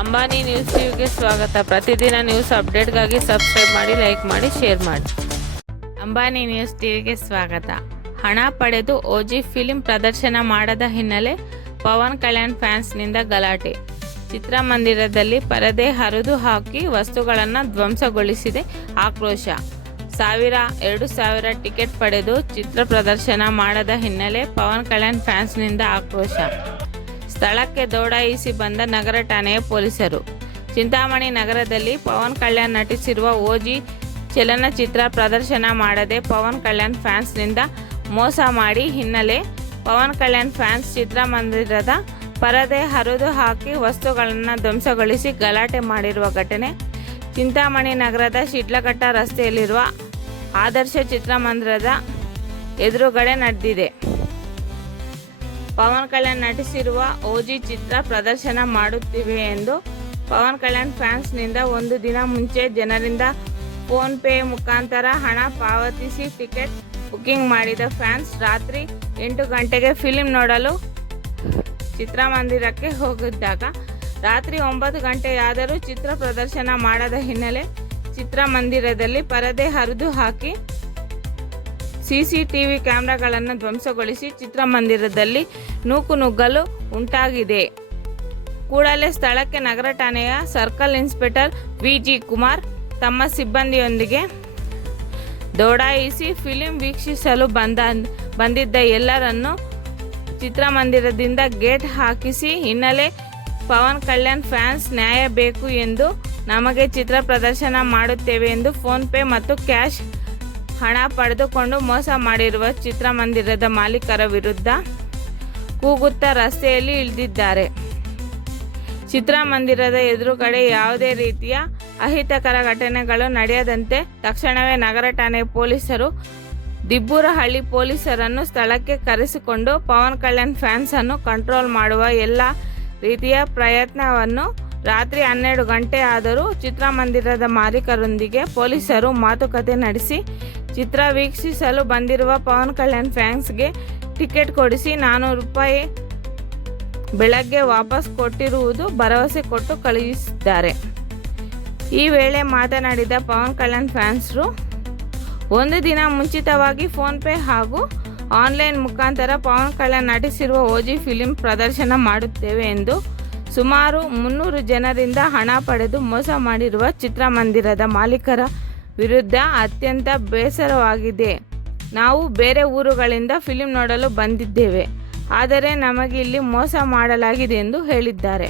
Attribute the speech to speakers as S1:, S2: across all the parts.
S1: Ambani news ಟಿವಿಗೆ ಸ್ವಾಗತ. ಪ್ರತಿದಿನ ನ್ಯೂಸ್ ಅಪ್ಡೇಟ್ಗಾಗಿ ಸಬ್ಸ್ಕ್ರೈಬ್ ಮಾಡಿ, ಲೈಕ್ ಮಾಡಿ, ಶೇರ್ ಮಾಡಿ. ಅಂಬಾನಿ ನ್ಯೂಸ್ ಟಿವಿಗೆ ಸ್ವಾಗತ. ಹಣ ಪಡೆದು ಓಜಿ ಫಿಲಿಂ ಪ್ರದರ್ಶನ ಮಾಡದ ಹಿನ್ನೆಲೆ ಪವನ್ ಕಲ್ಯಾಣ್ ಫ್ಯಾನ್ಸ್ನಿಂದ ಗಲಾಟೆ. ಚಿತ್ರಮಂದಿರದಲ್ಲಿ ಪರದೆ ಹರಿದು ಹಾಕಿ ವಸ್ತುಗಳನ್ನು ಧ್ವಂಸಗೊಳಿಸಿದೆ ಆಕ್ರೋಶ. ಸಾವಿರ, ಎರಡು ಸಾವಿರ ಟಿಕೆಟ್ ಪಡೆದು ಚಿತ್ರ ಪ್ರದರ್ಶನ ಮಾಡದ ಹಿನ್ನೆಲೆ ಪವನ್ ಕಲ್ಯಾಣ್ ಫ್ಯಾನ್ಸ್ನಿಂದ ಆಕ್ರೋಶ. ಸ್ಥಳಕ್ಕೆ ದೌಡಾಯಿಸಿ ಬಂದ ನಗರ ಠಾಣೆಯ ಪೊಲೀಸರು. ಚಿಂತಾಮಣಿ ನಗರದಲ್ಲಿ ಪವನ್ ಕಲ್ಯಾಣ್ ನಟಿಸಿರುವ ಓಜಿ ಚಲನಚಿತ್ರ ಪ್ರದರ್ಶನ ಮಾಡದೆ ಪವನ್ ಕಲ್ಯಾಣ್ ಫ್ಯಾನ್ಸ್ನಿಂದ ಮೋಸ ಮಾಡಿ ಹಿನ್ನೆಲೆ ಪವನ್ ಕಲ್ಯಾಣ್ ಫ್ಯಾನ್ಸ್ ಚಿತ್ರಮಂದಿರದ ಪರದೆ ಹರಿದು ಹಾಕಿ ವಸ್ತುಗಳನ್ನು ಧ್ವಂಸಗೊಳಿಸಿ ಗಲಾಟೆ ಮಾಡಿರುವ ಘಟನೆ. ಚಿಂತಾಮಣಿ ನಗರದ ಶಿಡ್ಲಘಟ್ಟ ರಸ್ತೆಯಲ್ಲಿರುವ ಆದರ್ಶ ಚಿತ್ರಮಂದಿರದ ಎದುರುಗಡೆ ನಡೆದಿದೆ. ಪವನ್ ಕಲ್ಯಾಣ್ ನಟಿಸಿರುವ ಓಜಿ ಚಿತ್ರ ಪ್ರದರ್ಶನ ಮಾಡುತ್ತಿವೆ ಎಂದು ಪವನ್ ಕಲ್ಯಾಣ್ ಫ್ಯಾನ್ಸ್ನಿಂದ ಒಂದು ದಿನ ಮುಂಚೆ ಜನರಿಂದ ಫೋನ್ ಪೇ ಮುಖಾಂತರ ಹಣ ಪಾವತಿಸಿ ಟಿಕೆಟ್ ಬುಕ್ಕಿಂಗ್ ಮಾಡಿದ ಫ್ಯಾನ್ಸ್ ರಾತ್ರಿ ಎಂಟು ಗಂಟೆಗೆ ಫಿಲಿಂ ನೋಡಲು ಚಿತ್ರಮಂದಿರಕ್ಕೆ ಹೋಗಿದ್ದಾಗ ರಾತ್ರಿ ಒಂಬತ್ತು ಗಂಟೆಯಾದರೂ ಚಿತ್ರ ಪ್ರದರ್ಶನ ಮಾಡದ ಹಿನ್ನೆಲೆ ಚಿತ್ರಮಂದಿರದಲ್ಲಿ ಪರದೆ ಹರಿದು ಹಾಕಿ ಸಿಸಿಟಿವಿ ಕ್ಯಾಮೆರಾಗಳನ್ನು ಧ್ವಂಸಗೊಳಿಸಿ ಚಿತ್ರಮಂದಿರದಲ್ಲಿ ನೂಕುನುಗ್ಗಲು ಉಂಟಾಗಿದೆ. ಕೂಡಲೇ ಸ್ಥಳಕ್ಕೆ ನಗರ ಠಾಣೆಯ ಸರ್ಕಲ್ ಇನ್ಸ್ಪೆಕ್ಟರ್ ವಿಜಿ ಕುಮಾರ್ ತಮ್ಮ ಸಿಬ್ಬಂದಿಯೊಂದಿಗೆ ದೌಡಾಯಿಸಿ ಫಿಲಿಂ ವೀಕ್ಷಿಸಲು ಬಂದ, ಬಂದಿದ್ದ ಎಲ್ಲರನ್ನು ಚಿತ್ರಮಂದಿರದಿಂದ ಗೇಟ್ ಹಾಕಿಸಿ ಹಿನ್ನೆಲೆ ಪವನ್ ಕಲ್ಯಾಣ್ ಫ್ಯಾನ್ಸ್ ನ್ಯಾಯ ಬೇಕು ಎಂದು ನಮಗೆ ಚಿತ್ರ ಪ್ರದರ್ಶನ ಮಾಡುತ್ತೇವೆ ಎಂದು ಫೋನ್ಪೇ ಮತ್ತು ಕ್ಯಾಶ್ ಹಣ ಪಡೆದುಕೊಂಡು ಮೋಸ ಮಾಡಿರುವ ಚಿತ್ರಮಂದಿರದ ಮಾಲೀಕರ ವಿರುದ್ಧ ಕೂಗುತ್ತಾ ರಸ್ತೆಯಲ್ಲಿ ಇಳಿದಿದ್ದಾರೆ. ಚಿತ್ರಮಂದಿರದ ಎದುರುಗಡೆ ಯಾವುದೇ ರೀತಿಯ ಅಹಿತಕರ ಘಟನೆಗಳು ನಡೆಯದಂತೆ ತಕ್ಷಣವೇ ನಗರ ಠಾಣೆ ಪೊಲೀಸರು ದಿಬ್ಬೂರಹಳ್ಳಿ ಪೊಲೀಸರನ್ನು ಸ್ಥಳಕ್ಕೆ ಕರೆಸಿಕೊಂಡು ಪವನ್ ಕಲ್ಯಾಣ್ ಫ್ಯಾನ್ಸ್ ಅನ್ನು ಕಂಟ್ರೋಲ್ ಮಾಡುವ ಎಲ್ಲ ರೀತಿಯ ಪ್ರಯತ್ನವನ್ನು ರಾತ್ರಿ ಹನ್ನೆರಡು ಗಂಟೆ ಆದರೂ ಚಿತ್ರಮಂದಿರದ ಮಾಲೀಕರೊಂದಿಗೆ ಪೊಲೀಸರು ಮಾತುಕತೆ ನಡೆಸಿ ಚಿತ್ರ ವೀಕ್ಷಿಸಲು ಬಂದಿರುವ ಪವನ್ ಕಲ್ಯಾಣ್ ಫ್ಯಾನ್ಸ್ಗೆ ಟಿಕೆಟ್ ಕೊಡಿಸಿ ನಾನ್ನೂರು ರೂಪಾಯಿ ಬೆಳಗ್ಗೆ ವಾಪಸ್ ಕೊಟ್ಟಿರುವುದು ಭರವಸೆ ಕೊಟ್ಟು ಕಳುಹಿಸಿದ್ದಾರೆ. ಈ ವೇಳೆ ಮಾತನಾಡಿದ ಪವನ್ ಕಲ್ಯಾಣ್ ಫ್ಯಾನ್ಸ್ರು, ಒಂದು ದಿನ ಮುಂಚಿತವಾಗಿ ಫೋನ್ಪೇ ಹಾಗೂ ಆನ್ಲೈನ್ ಮುಖಾಂತರ ಪವನ್ ಕಲ್ಯಾಣ್ ನಟಿಸಿರುವ ಓಜಿ ಫಿಲಿಂ ಪ್ರದರ್ಶನ ಮಾಡುತ್ತೇವೆ ಎಂದು ಸುಮಾರು ಮುನ್ನೂರು ಜನರಿಂದ ಹಣ ಪಡೆದು ಮೋಸ ಮಾಡಿರುವ ಚಿತ್ರಮಂದಿರದ ಮಾಲೀಕರ ವಿರುದ್ಧ ಅತ್ಯಂತ ಬೇಸರವಾಗಿದೆ. ನಾವು ಬೇರೆ ಊರುಗಳಿಂದ ಫಿಲಿಂ ನೋಡಲು ಬಂದಿದ್ದೇವೆ. ಆದರೆ ನಮಗೆ ಇಲ್ಲಿ ಮೋಸ ಮಾಡಲಾಗಿದೆ ಎಂದು ಹೇಳಿದ್ದಾರೆ.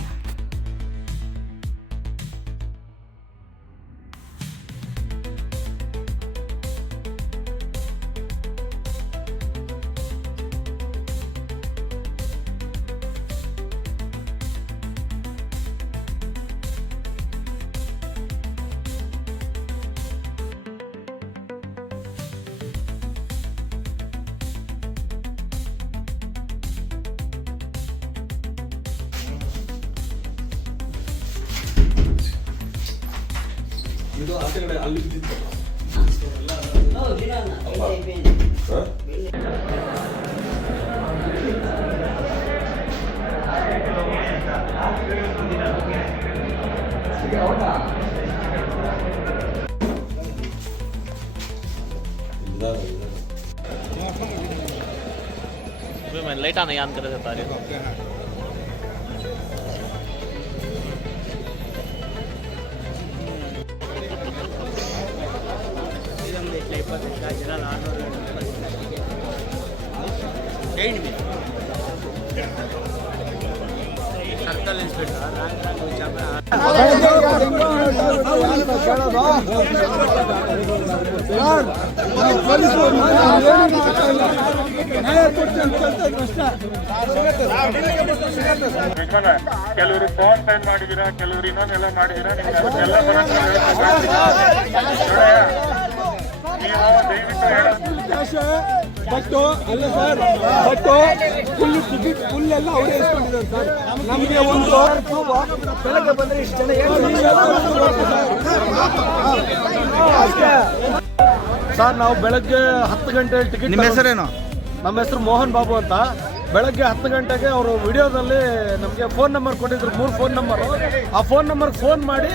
S2: ಇದು ಆಚೆ ಕಡೆ ಅಲ್ಲಿ ಬಿದ್ದಿತ್ತು ಹ? ಇದಾವೆ, ಇದಾವೆ.
S3: मैं लाइट आना याद कर देता है ಸರ್ಕಲ್ ಇನ್ಸ್ಪೆಕ್ಟರ್
S4: ವಿಜ್ಞಾನ ಕೆಲವರು ಫೋನ್ ಪೇ ಮಾಡಿದೀರಾ ಕೆಲವರು ಇನ್ನೊಂದೆಲ್ಲ ಮಾಡಿದೀರಾ ನಿಮ್ಗೆ ಅದನ್ನೆಲ್ಲ ಬರೋಕ್ಕೆ ನೀವು
S5: ಬಟ್ಟು ಅಲ್ಲ ಸರ್ ಫುಲ್ ಟಿಕೆಟ್ ಫುಲ್ ಎಲ್ಲ ಅವರೇ ಇಸ್ಕೊಂಡಿದ್ದಾರೆ ಸರ್ ನಮಗೆ ಒಂದು ಬೆಳಗ್ಗೆ ಬಂದ್ರೆ ಇಷ್ಟು ಜನ ಸರ್ ನಾವು ಬೆಳಗ್ಗೆ ಹತ್ತು ಗಂಟೆ ಟಿಕೆಟ್
S6: ನಿಮ್ಮ ಹೆಸರೇನು?
S5: ನಮ್ಮ ಹೆಸರು ಮೋಹನ್ ಬಾಬು ಅಂತ. ಬೆಳಗ್ಗೆ ಹತ್ತು ಗಂಟೆಗೆ ಅವರು ವಿಡಿಯೋದಲ್ಲಿ ನಮಗೆ ಫೋನ್ ನಂಬರ್ ಕೊಟ್ಟಿದ್ರು ಮೂರು ಫೋನ್ ನಂಬರ್ ಆ ಫೋನ್ ನಂಬರ್ ಫೋನ್ ಮಾಡಿ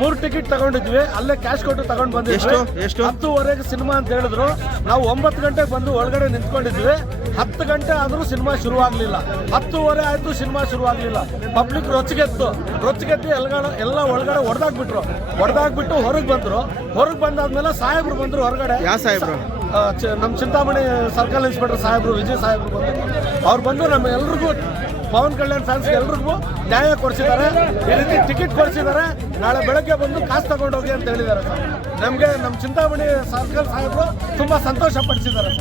S5: ಮೂರು ಟಿಕೆಟ್ ತಗೊಂಡಿದ್ವಿ. ಅಲ್ಲೇ ಕ್ಯಾಶ್ ಕೊಟ್ಟು ತಗೊಂಡು ಬಂದಿದ್ವಿ. ಎಷ್ಟು? ಹತ್ತುವರೆಗೆ ಸಿನಿಮಾ ಅಂತ ಹೇಳಿದ್ರು. ನಾವು ಒಂಬತ್ತು ಗಂಟೆಗೆ ಬಂದು ಒಳಗಡೆ ನಿಂತ್ಕೊಂಡಿದ್ವಿ. ಹತ್ತು ಗಂಟೆ ಆದರೂ ಸಿನಿಮಾ ಶುರುವಾಗಲಿಲ್ಲ. ಹತ್ತುವರೆ ಆಯಿತು ಸಿನಿಮಾ ಶುರುವಾಗಲಿಲ್ಲ. ಪಬ್ಲಿಕ್ ರೊಚ್ಚಿಗೆತ್ತು. ರೊಚ್ಚಿಗೆತ್ತಿ ಎಲ್ಲ ಎಲ್ಲ ಒಳಗಡೆ ಹೊಡೆದಾಕ್ಬಿಟ್ರು ಹೊಡೆದಾಕ್ಬಿಟ್ಟು ಹೊರಗೆ ಬಂದರು. ಹೊರಗೆ ಬಂದಾದ್ಮೇಲೆ ಸಾಹೇಬ್ರು ಬಂದರು ಹೊರಗಡೆ. ಯಾವ ಸಾಹೇಬ್ರು? ನಮ್ಮ ಚಿಂತಾಮಣಿ ಸರ್ಕಲ್ ಇನ್ಸ್ಪೆಕ್ಟರ್ ಸಾಹೇಬ್ರು, ವಿಜಯ್ ಸಾಹೇಬ್ರು ಬಂದು, ಅವ್ರು ಬಂದು ನಮ್ಮ ಎಲ್ರಿಗೂ, ಪವನ್ ಕಲ್ಯಾಣ್ ಫ್ಯಾನ್ಸ್ ಎಲ್ರಿಗೂ ನ್ಯಾಯ ಕೊಡಿಸಿದ್ದಾರೆ. ಈ ರೀತಿ ಟಿಕೆಟ್ ಕೊಡಿಸಿದ್ದಾರೆ. ನಾಳೆ ಬೆಳಗ್ಗೆ ಬಂದು ಕಾಸು ತಗೊಂಡೋಗಿ ಅಂತ ಹೇಳಿದ್ದಾರೆ ಸರ್. ನಮಗೆ ನಮ್ಮ ಚಿಂತಾಮಣಿ ಸರ್ಕಲ್ ಸಾಹೇಬ್ರು ತುಂಬ ಸಂತೋಷ ಪಡಿಸಿದ್ದಾರೆ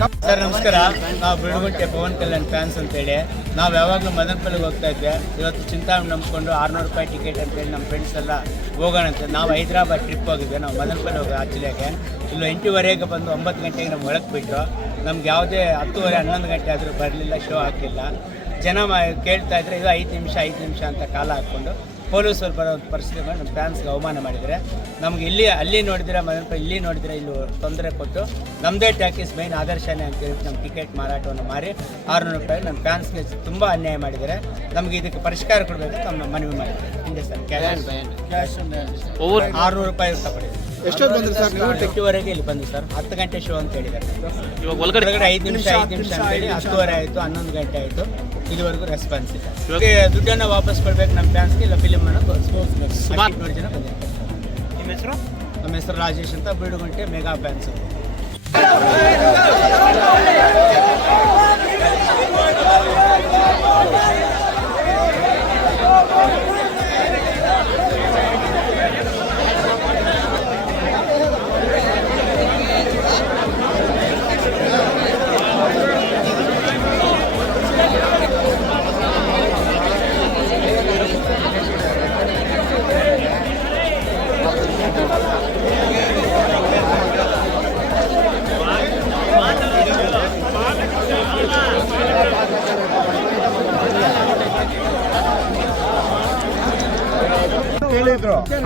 S5: ಸರ್,
S6: ನಮಸ್ಕಾರ. ನಾವು ಬಿಡುಗುಂಟೆ ಪವನ್ ಕಲ್ಯಾಣ್ ಫ್ಯಾನ್ಸ್ ಅಂತೇಳಿ. ನಾವು ಯಾವಾಗಲೂ ಮದನಪಲ್ಲಿಗೆ ಹೋಗ್ತಾ ಇದ್ದೆ ಇವತ್ತು ಚಿಂತಾಮಣಿ ನಂಬ್ಕೊಂಡು ಆರ್ನೂರು ರೂಪಾಯಿ ಟಿಕೆಟ್ ಅಂತೇಳಿ ನಮ್ಮ ಫ್ರೆಂಡ್ಸ್ ಎಲ್ಲ ಹೋಗೋಣ ಅಂತ. ನಾವು ಹೈದರಾಬಾದ್ ಟ್ರಿಪ್ ಹೋಗಿದ್ದೆ ನಾವು ಮದನಪಲ್ಲಿ ಹೋಗಿ ಜಿಲ್ಲೆಗೆ ಇಲ್ಲಿ ಎಂಟೂವರೆಗೆ ಬಂದು ಒಂಬತ್ತು ಗಂಟೆಗೆ ನಮ್ಗೆ ಒಳಗೆ ಬಿಟ್ಟರು ನಮ್ಗೆ ಯಾವುದೇ ಹತ್ತುವರೆ, ಹನ್ನೊಂದು ಗಂಟೆ ಆದರೂ ಬರಲಿಲ್ಲ ಶೋ ಹಾಕಿಲ್ಲ. ಜನ ಕೇಳ್ತಾ ಇದ್ರೆ ಇದು ಐದು ನಿಮಿಷ ಐದು ನಿಮಿಷ ಅಂತ ಕಾಲ ಹಾಕ್ಕೊಂಡು ಪೊಲೀಸರು ಬರೋ ಪರಿಸ್ಥಿತಿ ಮಾಡಿ ನಮ್ಮ ಫ್ಯಾನ್ಸ್ಗೆ ಅವಮಾನ ಮಾಡಿದರೆ ನಮ್ಗೆ ಇಲ್ಲಿ ಅಲ್ಲಿ ನೋಡಿದ್ರೆ ಮನಪ ಇಲ್ಲಿ ನೋಡಿದ್ರೆ ಇಲ್ಲಿ ತೊಂದರೆ ಕೊಟ್ಟು ನಮ್ಮದೇ ಟ್ಯಾಕಿಸ್ ಮೇನ್ ಆದರ್ಶನೇ ಅಂತ ಹೇಳಿ ನಮ್ಮ ಟಿಕೆಟ್ ಮಾರಾಟವನ್ನು ಮಾರಿ ಆರುನೂರು ರೂಪಾಯಿ ನಮ್ಮ ಫ್ಯಾನ್ಸ್ಗೆ ತುಂಬ ಅನ್ಯಾಯ ಮಾಡಿದ್ದಾರೆ. ನಮಗೆ ಇದಕ್ಕೆ ಪರಿಷ್ಕಾರ ಕೊಡಬೇಕು ನಮ್ಮ ಮನವಿ ಮಾಡಿದ್ದಾರೆ. ಹಿಂದೆ ಸರ್ ಕ್ಯಾಶ್ ಆರುನೂರು ರೂಪಾಯಿ ತಗೊಂಡಿದೆ ಎಷ್ಟೊತ್ತು ಬಂದ್ರಿ ಸರ್ ನೀವು? ಇಲ್ಲಿ ಬಂದು ಸರ್. ಹತ್ತು ಗಂಟೆ ಶೋ ಅಂತ ಹೇಳಿದ್ದಾರೆ.
S3: ಇವಾಗ ಒಳಗಡೆ
S6: ಹೊರಗಡೆ ಐದು ನಿಮಿಷ ಐದು ನಿಮಿಷ ಅಂತೇಳಿ ಹತ್ತುವರೆ ಆಯಿತು ಹನ್ನೊಂದು ಗಂಟೆ ಆಯಿತು. ಇದುವರೆಗೂ ರೆಸ್ಪಾನ್ಸ್ ಇಲ್ಲ ಇವಾಗ ದುಡ್ಡನ್ನು ವಾಪಸ್ ಕೊಡ್ಬೇಕು ನಮ್ಮ ಫ್ಯಾನ್ಸ್ಗೆ ಇಲ್ಲ ಫಿಲಿಮನ್ನು ತೋರಿಸ್ಬೇಕು ಸುಮಾರು. ನೂರು ಜನ ಬಂದಿರ್ತಾರೆ
S3: ನಿಮ್ಮ ಹೆಸರು?
S6: ನಮ್ಮ ಹೆಸರು ರಾಜೇಶ್ ಅಂತ ಬೀಡುಗುಂಟೆ ಮೆಗಾ ಫ್ಯಾನ್ಸ್
S7: ಹೇಳಿದ್ರು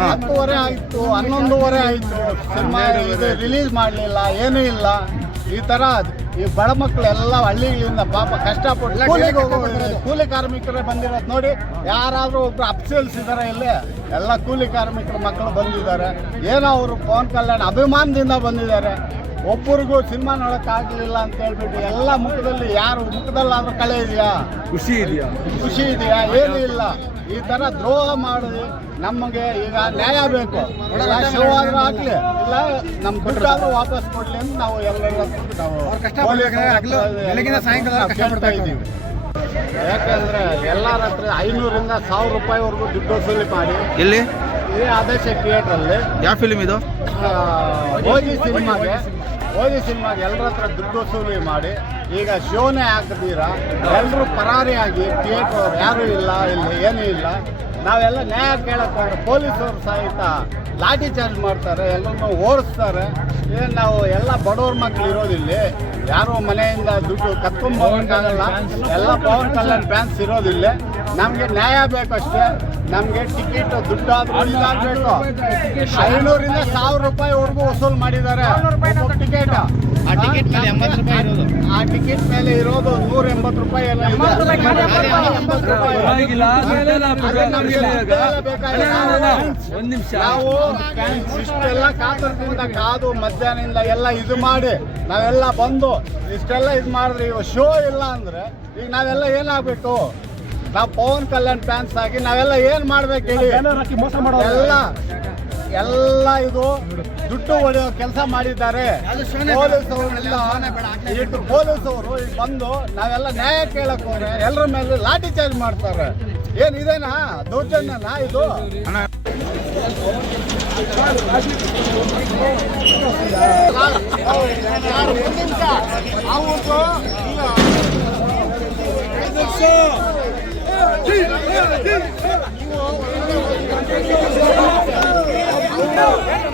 S7: ಹತ್ತುವರೆ ಆಯಿತು ಹನ್ನೊಂದುವರೆ ಆಯಿತು. ಸಿನಿಮಾ ಇದು ರಿಲೀಸ್ ಮಾಡಲಿಲ್ಲ ಏನೂ ಇಲ್ಲ. ಈ ತರ ಈ ಬಡ ಮಕ್ಕಳೆಲ್ಲ ಹಳ್ಳಿಗಳಿಂದ ಪಾಪ ಕಷ್ಟಪಟ್ಟು ಕೂಲಿಗೆ ಕೂಲಿ ಕಾರ್ಮಿಕರೇ ಬಂದಿರೋದು. ನೋಡಿ. ಯಾರಾದರೂ ಒಬ್ರು ಅಪ್ಸೇಲ್ಸ್ ಇದ್ದಾರೆ ಇಲ್ಲಿ. ಎಲ್ಲ ಕೂಲಿ ಕಾರ್ಮಿಕರ ಮಕ್ಕಳು ಬಂದಿದ್ದಾರೆ. ಏನೋ ಅವರು ಪವನ್ ಕಲ್ಯಾಣ್ ಅಭಿಮಾನದಿಂದ ಬಂದಿದ್ದಾರೆ. ಒಬ್ಬರಿಗೂ ಸಿನಿಮಾ ನೋಡೋಕ್ಕಾಗಲಿಲ್ಲ ಅಂತ ಹೇಳ್ಬಿಟ್ಟು ಎಲ್ಲ ಮುಖದಲ್ಲಿ ಯಾರು ಮುಖದಲ್ಲಾದ್ರೂ ಕಳೆ ಇದೆಯಾ?
S5: ಖುಷಿ ಇದೆಯಾ?
S7: ಖುಷಿ ಇದೆಯಾ? ಏನೂ ಇಲ್ಲ. ಈ ತರ ದ್ರೋಹ ಮಾಡಿದ್ವಿ ನಮಗೆ ಈಗ ನ್ಯಾಯ ಬೇಕು. ಆದ್ರೂ ಇಲ್ಲ ನಮ್ಮ ದುಡ್ಡಾದ್ರೂ ವಾಪಸ್ ಕೊಡ್ಲಿ ಅಂತ ನಾವು ಎಲ್ಲರೂ ನಾವು ಕೇಳ್ತಾ ಇದ್ದೀವಿ. ಯಾಕಂದ್ರೆ ಎಲ್ಲರ ಹತ್ರ ಐನೂರಿಂದ ಸಾವಿರ ರೂಪಾಯಿವರೆಗೂ ದುಡ್ಡು ವಸೂಲಿ ಮಾಡಿ.
S8: ಇಲ್ಲಿ
S7: ಇದೇ ಆದೇಶ ಥಿಯೇಟ್ರಲ್ಲಿ
S8: ಯಾವ ಫಿಲ್ಮ್ ಇದು?
S7: ಹೋಗಿ ಸಿನಿಮಾಗೆ. ಓದಿ ಸಿನಿಮಾಗೆ ಎಲ್ಲರ ಹತ್ರ ದುಡ್ಡು ವಸೂಲಿ ಮಾಡಿ, ಈಗ ಶೋನೇ ಹಾಕದೀರಾ ಎಲ್ಲರೂ ಪರಾರಿಯಾಗಿ ಥಿಯೇಟರ್ ಯಾರೂ ಇಲ್ಲ, ಇಲ್ಲಿ ಏನೂ ಇಲ್ಲ. ನಾವೆಲ್ಲ ನ್ಯಾಯ ಕೇಳಕ್ಕೆ ಪೊಲೀಸರು ಸಹಿತ ಲಾಠಿ ಚಾರ್ಜ್ ಮಾಡ್ತಾರೆ, ಎಲ್ಲರನ್ನೂ ಓಡಿಸ್ತಾರೆ ಏನು ನಾವು ಎಲ್ಲ ಬಡವ್ರ ಮಕ್ಕಳು ಇರೋದಿಲ್ಲಿ, ಯಾರೋ ಮನೆಯಿಂದ ದುಡ್ಡು ಕತ್ಕೊಂಡ್ ಹೋಗೋಕ್ಕಾಗಲ್ಲ ಎಲ್ಲ ಪವನ್ ಕಲ್ಯಾಣ್ ಫ್ಯಾನ್ಸ್ ಇರೋದಿಲ್ಲ. ನಮಗೆ ನ್ಯಾಯ ಬೇಕಷ್ಟೇ. ನಮಗೆ ಟಿಕೆಟ್ ದುಡ್ಡಾದ್ರೂ ಇದಾಗಬೇಕು. ಐನೂರಿಂದ ಸಾವಿರ ರೂಪಾಯಿವರೆಗೂ ವಸೂಲು ಮಾಡಿದ್ದಾರೆ. ಟಿಕೆಟ್ ಟಿಕೆಟ್ ಮೇಲೆ ಇರೋದು ನೂರ ಎಂಬತ್ತು ರೂಪಾಯಿ ಎಲ್ಲ ಇದೆ. ಎಂಬತ್ತು ರೂಪಾಯಿ. ಅದೇ ನಮ್ಗೆ
S5: ಒಂದ್ ನಿಮಿಷ.
S7: ನಾವು ಇಷ್ಟೆಲ್ಲ ಕಾತರದಿಂದ ಕಾದು ಮಧ್ಯಾಹ್ನದಿಂದ ಎಲ್ಲ ಇದು ಮಾಡಿ ನಾವೆಲ್ಲ ಬಂದು ಇಷ್ಟೆಲ್ಲ ಇದು ಮಾಡಿದ್ರೆ ಇವಾಗ ಶೋ ಇಲ್ಲ ಅಂದ್ರೆ ಈಗ ನಾವೆಲ್ಲ ಏನಾಗ್ಬೇಕು ನಾವು ಪವನ್ ಕಲ್ಯಾಣ್ ಫ್ಯಾನ್ಸ್ ಆಗಿ ನಾವೆಲ್ಲ ಏನ್ ಮಾಡ್ಬೇಕು ಹೇಳಿ? ಎಲ್ಲ ಎಲ್ಲ ಇದು ದುಡ್ಡು ಹೊಡೆಯೋ ಕೆಲಸ ಮಾಡಿದ್ದಾರೆ. ಇಟ್ಟು ಪೊಲೀಸವರು ಅವರು ಬಂದು ನಾವೆಲ್ಲ ನ್ಯಾಯ ಕೇಳಕ್ ಹೋದ್ರೆ ಎಲ್ಲರ ಮೇಲೆ ಲಾಠಿ ಚಾರ್ಜ್ ಮಾಡ್ತಾರೆ. ಏನ್ ಇದೇನಾ ದೌರ್ಜನ್ಯನಾ ಇದು?
S5: ಕಲ್ಯಾಣ